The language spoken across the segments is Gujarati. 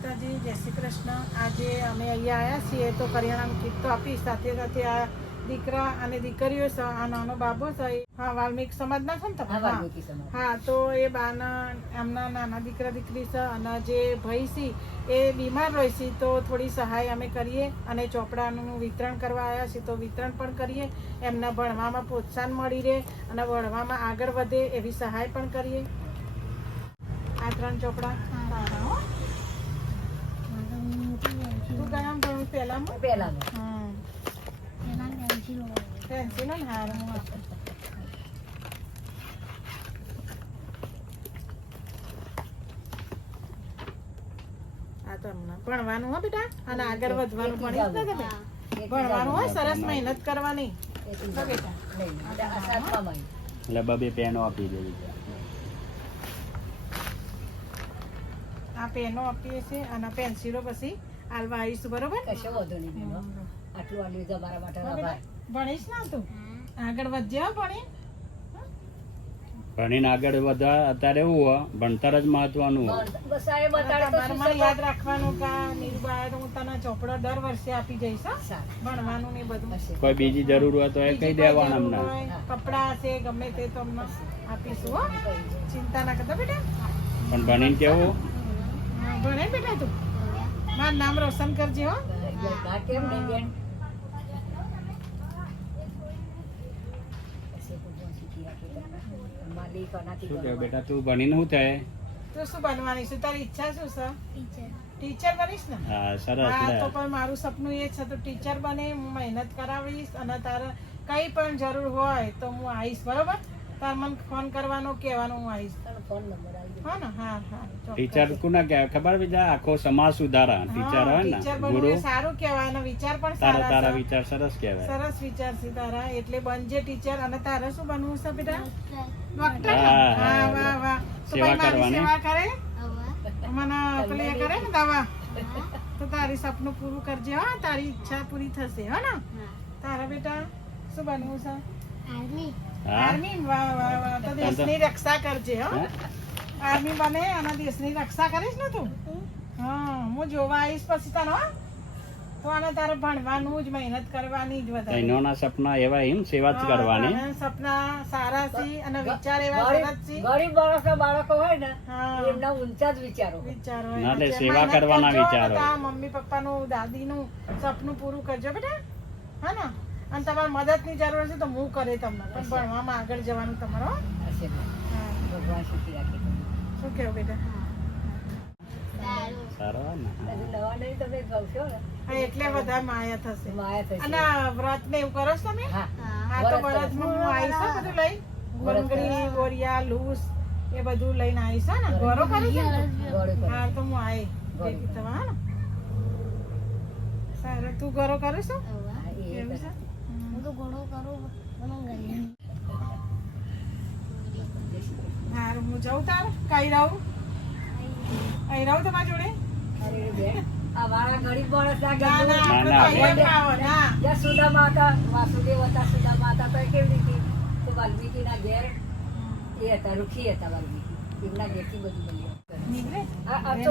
માતાજી, જય શ્રી કૃષ્ણ. આજે અમે અહીંયા આવ્યા છીએ તો કરિયાણાનું કીટ તો આપી, સાથે સાથે આ દીકરા અને દીકરીઓ છે, આ નાનો બાબો છે. હા, વાલ્મીકી સમાજના છો ને તમે? હા, તો એ બાના એમના નાના દીકરા દીકરી છે અને જે ભાઈ છે એ બીમાર હોય છે, તો થોડી સહાય અમે કરીએ અને ચોપડાનું વિતરણ કરવા આવ્યા છીએ, તો વિતરણ પણ કરીએ, એમના ભણવામાં પ્રોત્સાહન મળી રહે અને ભણવામાં આગળ વધે એવી સહાય પણ કરીએ. આ 3 ચોપડા તું કયા ભણું? પહેલામાં પેન્સિલો ને હાર હું આપું. આ તમને ભણવાનું હો બેટા, અને આગળ વધવાનું. ભણીશ ને તમે? ભણવાનું હોય, સરસ મહેનત કરવાની બેટા. એટલે બબે પેનો આપી દેવી. આ પેનો આપીએ છીએ અને પેન્સિલો પછી આલવા આવીશું, બરોબર? કશો વાંધો નહીં બેનો, આટલું આલ્યું તો મારા માટે આભાર. ભણીશ ને તું? આગળ વધજે હો, ભણીને આગળ વધવા અત્યારે એવું હોય, ભણતર જ મહત્વનું હોય. બસ આ એ બતાડે તો શું તમારે યાદ રાખવાનું કે નિર્ભય હું તને ચોપડો દર વર્ષે આપી જઈશ હો. ભણવાનું ને બધું. કોઈ બીજી જરૂર હોય તો એ કહી દેવાનું અમને. કપડા હશે ગમે તે તો અમને આપીશું હો, ચિંતા ના કરતા બેટા. પણ ભણીને કેવું ભણે બેટા તું? મારું નામ રોશન કરજે હો. કેમ નહીં બેન? શું કે બેટા, તું ભણીને શું થાય? તું શું બનવાની છે? તારી ઈચ્છા શું છે? ટીચર બનીશ ને? હા, સરસ. હા, તો પણ મારું સપનું એ છે, તો ટીચર બને, હું મહેનત કરાવીશ અને તારે કઈ પણ જરૂર હોય તો હું આવીશ, બરોબર? તાર મને ફોન કરવાનો, કહેવાનું, હું આવીશ. ફોન નંબર આવી હા ને? હા હા. ટીચર કોના કહેવાય ખબર? બીજા આખો સમાજ સુધારા ટીચર હોય ને, ટીચર ગુરુ. બનવું સારું કહેવાય અને વિચાર પણ તારા સારા તારા છે. વિચાર સરસ કહેવાય. સરસ વિચાર છે તારા, એટલે બનજે ટીચર. અને તારે શું બનવું છે બેટા? ડોક્ટર. હા, હા, વાહ વાહ. તો સેવા ભાઈ મારી કરવાની. સેવા કરે, મને પેલી કરે ને દવા, તો તારી સપનું પૂરું કરજે હો, તારી ઈચ્છા પૂરી થશે હો ને. તારા બેટા શું બનવું છે? હા, આર્મી. વાહ વાહ વાહ. તો દેશની રક્ષા કરજે હો. આર્મી બને અને દેશની રક્ષા કરીશ ને તું? હા, હું જોવા આવીશ પછી તને હો. તો આને તારે ભણવાનું જ, મહેનત કરવાની જ વધારે. એનોના સપના એવા એમ સેવા જ કરવાની. તારા સપના સારા છે અને વિચાર એવા સરસ છે. ગરીબ માણસના બાળકો હોય ને હા, એમના ઊંચા જ વિચારો. વિચારો ના, એટલે એના છે. સેવા મહેનત કરવાના કરજો વિચારો. અને તારા મમ્મી પપ્પાનું, દાદીનું સપનું પૂરું કરજો બેટા, હા ને? અને તમારે મદદની જરૂર છે તો હું કરે તમને, પણ ભણવામાં આગળ જવાનું તમારો હો. હા. ભગવાન સુખી રાખે તમને. શું કેવું બેટા? સારો હોય ને. હજુ નવા નહીં તમે ગવશો ને હા, એટલે વધારે માયા થશે. માયા થશે. અને વ્રત ને એવું કરો છો તમે? હા હા, તો વ્રતમાં હું આવીશ હો, બધું લઈ. ગોંગળી, બોરિયા, લૂસ એ બધું લઈને આવીશ હો ને. ઘરો કરી છે ને તું? ગોળે કરે. હા, તો હું આવી ભેગી થવા, હા ને? સારું. તું ઘરો કરે છો? હા, એ કેવું છે? હારું, હું જાઉં તાર? કઈ રહું? અહીં રહું તમારી જોડે? અરે બેન, આ મારા ગરીબ માણસ ના ના, ના, ગરીબ. આપણે ના, તો અહીંયા જ આવો, ના. જ્યાં સુદામા હતા, વાસુદેવ હતા, સુદામા હતા, તો એ કેવી રીતે? તો વાલ્મીકીના ઘેર એ હતા, રૂખી હતા વાલ્મીકી. એમના ઘેરથી બધું બન્યું. નીકળે? આ તો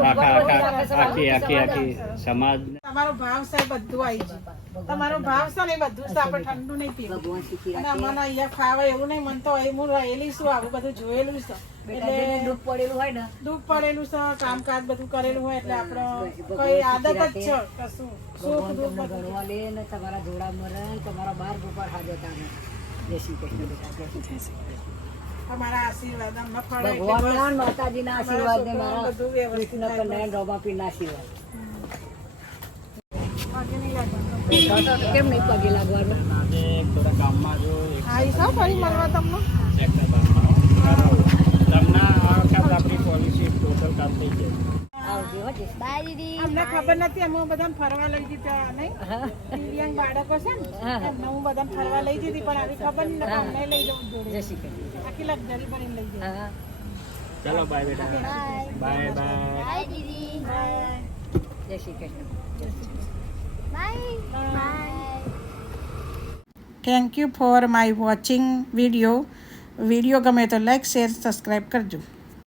આખી સમાજ. તમારો ભાવ છે બધું આવી જાય. તમારો ભાવ છે ને એ બધું છે, આપણે ઠંડુ નહીં પીવું. ભગવાન સુખી અને રાખે. અમને અહીંયા ખાવા એવું નહીં, મને તો અહીં હું રહેલી છું, આવું બધું જોયેલું છે. બેટા જેને એટલે દુઃખ પડેલું હોય ને દુઃખ પડેલું છે, કામકાજ બધું કરેલું હોય એટલે આપણો કઈ આદત જ છે કશું સુખ ભગવાન દુઃખ તમને બધું. ગણવા લે ને તમારા જોડા મરે ને તમારા બાર ગોપાળ હાજર તાને. જય શ્રી કૃષ્ણ બેટા, જય શ્રી કૃષ્ણ. તમારા આશીર્વાદ અમને ફળે એટલે ભગવાનના બસ. માતાજીના આશીર્વાદ ને તમારા મારા બધું વ્યવસ્થિત કૃષ્ણ થાય બસ. કન્યા રોમાપીરના આશીર્વાદ. પગે નહીં લાગવાનું. કેમ નહીં પગે લાગવાનું? આજે થોડા કામમાં જો આવીશ હો ફરી મળવા તમને. તમને આ વખત આપણી પોલિસી ટોટલ કામ થઈ જાય. આવજો હો જય શ્રી. અમને ખબર નથી, અમે બધાને ફરવા લઈ દીધા નહીં. દિવ્યાંગ બાળકો છે ને એમને હું બધાને ફરવા લઈ દીધી, પણ આવી ખબર નહીં ને અમને લઈ જવું જય જોડે. શ્રી કૃષ્ણ. આખી લક્ઝરી ભરીને લઈ જવું. હા ચલો બાય બેટા. Bye bye. બાય. જય Shri Krishna. Thank you for my watching video. Video ગમે તો લાઈક શેર સબસ્ક્રાઈબ કરજો.